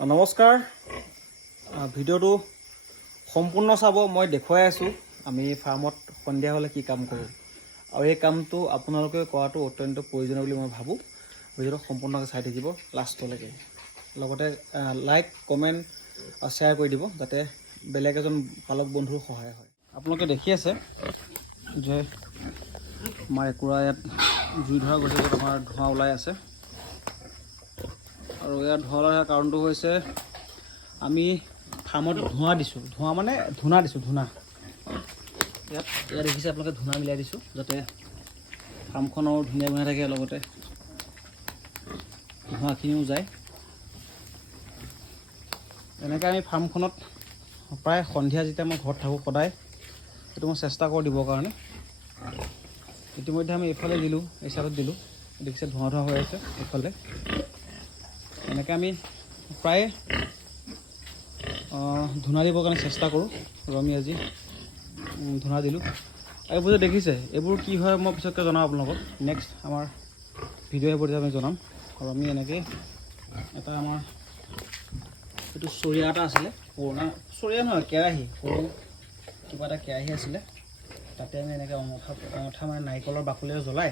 নমস্কাৰ। ভিডিঅ'টো সম্পূৰ্ণ চাব। মই দেখুৱাই আছোঁ আমি ফাৰ্মত সন্ধিয়া হ'লে কি কাম কৰোঁ, আৰু এই কামটো আপোনালোকে কৰাটো অত্যন্ত প্ৰয়োজনীয় বুলি মই ভাবোঁ। ভিডিঅ'টো সম্পূৰ্ণকৈ চাই থাকিব লাষ্টলৈকে, লগতে লাইক কমেণ্ট আৰু শ্বেয়াৰ কৰি দিব যাতে বেলেগ এজন পালক বন্ধুৰ সহায় হয়। আপোনালোকে দেখি আছে যে আমাৰ একুৰা ইয়াত জুই ধৰা গৈছে, য'ত আমাৰ ধোঁৱা ওলাই আছে। আৰু ইয়াত ধোঁৱা ওলাই অহা কাৰণটো হৈছে আমি ফাৰ্মত ধোঁৱা দিছোঁ, ধূনা দিছোঁ। ইয়াত দেখিছে আপোনালোকে ধূনা মিলাই দিছোঁ যাতে ফাৰ্মখনো ধুনীয়া বনাই থাকে, লগতে ধোঁৱাখিনিও যায়। এনেকৈ আমি ফাৰ্মখনত প্ৰায় সন্ধিয়া যেতিয়া মই ঘৰত থাকোঁ সদায় সেইটো মই চেষ্টা কৰোঁ দিবৰ কাৰণে। ইতিমধ্যে আমি এইফালে দিলোঁ, এই চাইডত দিলোঁ, দেখিছে ধোঁৱা হৈ আছে এইফালে। এনেকৈ আমি প্ৰায় ধূনা দিবৰ কাৰণে চেষ্টা কৰোঁ, আৰু আমি আজি ধূনা দিলোঁ। আৰু এইবোৰ যে দেখিছে এইবোৰ কি হয় মই পিছতকৈ জনাম আপোনালোকক, নেক্সট আমাৰ ভিডিঅ' এইবোৰ আমি জনাম। আৰু আমি এনেকৈ এটা আমাৰ এইটো চৰিয়া এটা আছিলে, পুৰণা চৰিয়া নহয়, কেৰাহী, সৰু কিবা এটা কেৰাহী আছিলে, তাতে আমি এনেকৈ অঙঠা মানে নাৰিকলৰ বাকলিৰে জ্বলাই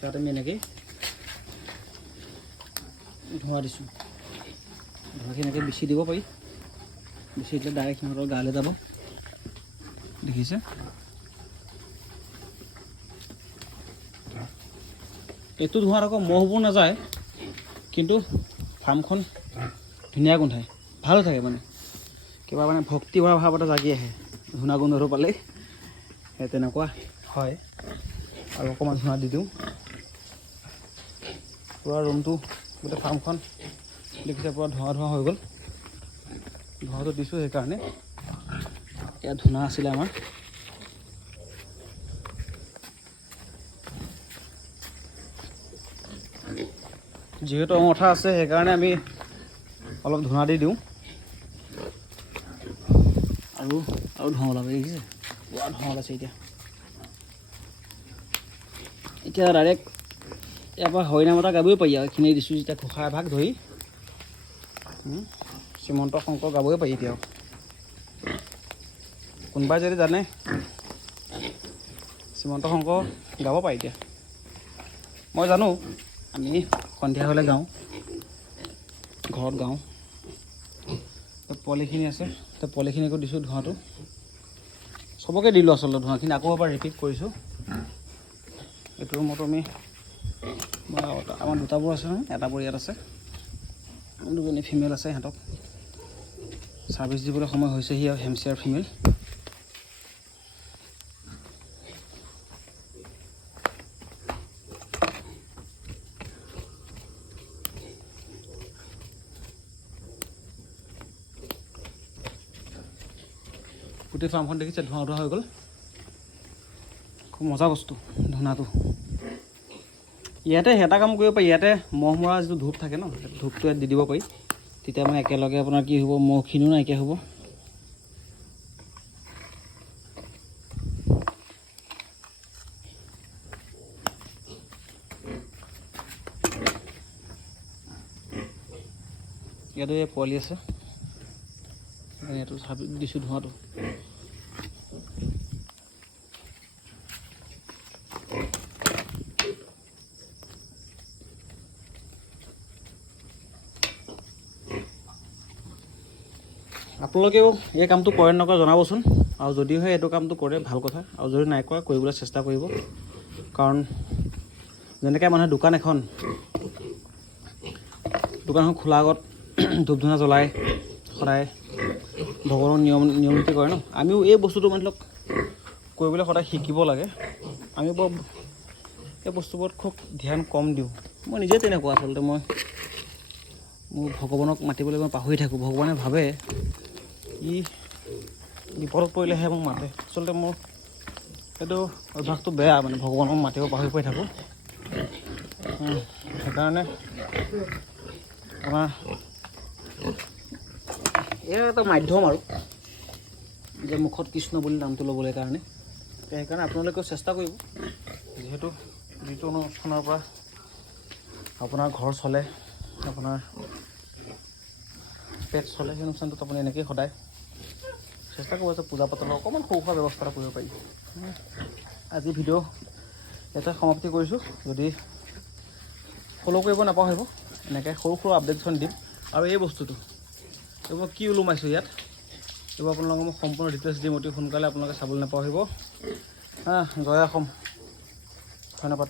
তাত আমি এনেকৈ ধোঁৱা দিছোঁ। ধোঁৱাখিনি এনেকৈ বিচি দিব পাৰি, বিচি দিলে ডাইৰেক্ট সিহঁতৰ গালৈ যাব। দেখিছে এইটো ধোঁৱাত আকৌ মহবোৰ নাযায়, কিন্তু ফাৰ্মখন ধুনীয়া গোন্ধায়, ভাল থাকে মানে কিবা মানে ভক্তি ভৰা ভাৱ এটা জাগি আহে ধূনা গোন্ধটো পালেই, সেই তেনেকুৱা হয়। আৰু অকণমান ধূনা দি দিওঁ, পূৰা ৰুমটো গোটেই ফাৰ্মখন দেখিছে পূৰা ধোঁৱা হৈ গ'ল। ধোঁৱাটো দিছোঁ সেইকাৰণে ইয়াত ধূনা আছিলে আমাৰ। যিহেতু অঙঠা আছে সেইকাৰণে আমি অলপ ধূনা দি দিওঁ, আৰু ধোঁৱা ওলাব। দেখিছে পুৰা ধোঁৱা ওলাইছে। এতিয়া ডাইৰেক্ট ইয়াৰ পৰা হৰিনাম এটা গাবই পাৰি, আৰু এইখিনি দিছোঁ যেতিয়া ঘোষা এভাগ ধৰি শ্ৰীমন্ত শংকৰ গাবই পাৰি। এতিয়াও কোনোবাই যদি জানে শ্ৰীমন্ত শংকৰ গাব পাৰি। এতিয়া মই জানো, আমি সন্ধিয়া হ'লে গাওঁ, ঘৰত গাওঁ। পোৱালিখিনি আছে, পোৱালিখিনিকো দিছোঁ ধোঁৱাটো, চবকে দিলোঁ আচলতে ধোঁৱাখিনি। আকৌ এবাৰ ৰিপিট কৰিছোঁ। এইটো ৰুমতো আমাৰ দুটাবোৰ আছে নহয়, এটাবোৰ ইয়াত আছে, দুজনী ফিমেল আছে। সিহঁতক ছাৰ্ভিচ দিবলৈ সময় হৈছেহি, আৰু হেমচিয়াৰ ফিমেল। গোটেই ফাৰ্মখন দেখিছে ধোঁৱা হৈ গ'ল। খুব মজা বস্তু ধূনাটো। ইয়াতে এটা কাম কৰিব পাৰি, ইয়াতে মহ মৰা যিটো ধূপ থাকে ন, ধূপটো ইয়াত দি দিব পাৰি। তেতিয়া মানে একেলগে আপোনাৰ কি হ'ব, মহখিনিও নাইকিয়া হ'ব। ইয়াতো এই পোৱালি আছে, এইটো দিছোঁ ধোঁৱাটো। আপোনালোকেও এই কামটো কৰে নকৰে জনাবচোন, আৰু যদিহে এইটো কামটো কৰে ভাল কথা, আৰু যদি নাই কৰা কৰিবলৈ চেষ্টা কৰিব। কাৰণ যেনেকৈ মানুহে দোকানখন খোলাৰ আগত ধূপ ধূনা জ্বলাই সদায় ভগৱানৰ নিয়ম নীতি কৰে ন, আমিও এই বস্তুটো মানে কৰিবলৈ সদায় শিকিব লাগে। আমি এই বস্তুবোৰত খুব ধ্যান কম দিওঁ। মই নিজে তেনেকুৱা আচলতে। মোৰ ভগৱানক মাতিবলৈ মই পাহৰি থাকোঁ। ভগৱানে ভাবে ই বিপদত পৰিলেহে মোক মাতে। আচলতে মোৰ সেইটো অভ্যাসটো বেয়া, মানে ভগৱানক মাতিব পাহৰি থাকোঁ। সেইকাৰণে আমাৰ এয়া এটা মাধ্যম আৰু যে মুখত কৃষ্ণ বুলি নামটো ল'বলৈ কাৰণে। সেইকাৰণে আপোনালোকেও চেষ্টা কৰিব, যিহেতু যিটো অনুষ্ঠানৰ পৰা আপোনাৰ ঘৰ চলে, আপোনাৰ পেট চলে সেই অনুষ্ঠানটোত আপুনি এনেকৈয়ে সদায় চেষ্টা কৰিব যে পূজা পাতলৰ অকণমান সৰু সুৰা ব্যৱস্থা এটা কৰিব পাৰি। আজি ভিডিঅ' এটা সমাপ্তি কৰিছোঁ। যদি ফ'ল' কৰিব নাপাহৰিব, এনেকৈ সৰু সৰু আপডেট কিছুমান দিম। আৰু এই বস্তুটো এইবোৰ কি ওলোমাইছোঁ ইয়াত, এইবোৰ আপোনালোকক মই সম্পূৰ্ণ ডিটেইলছ দিম অতি সোনকালে, আপোনালোকে চাবলৈ নাপাহৰিব। জয় অসম, ধন্যবাদ।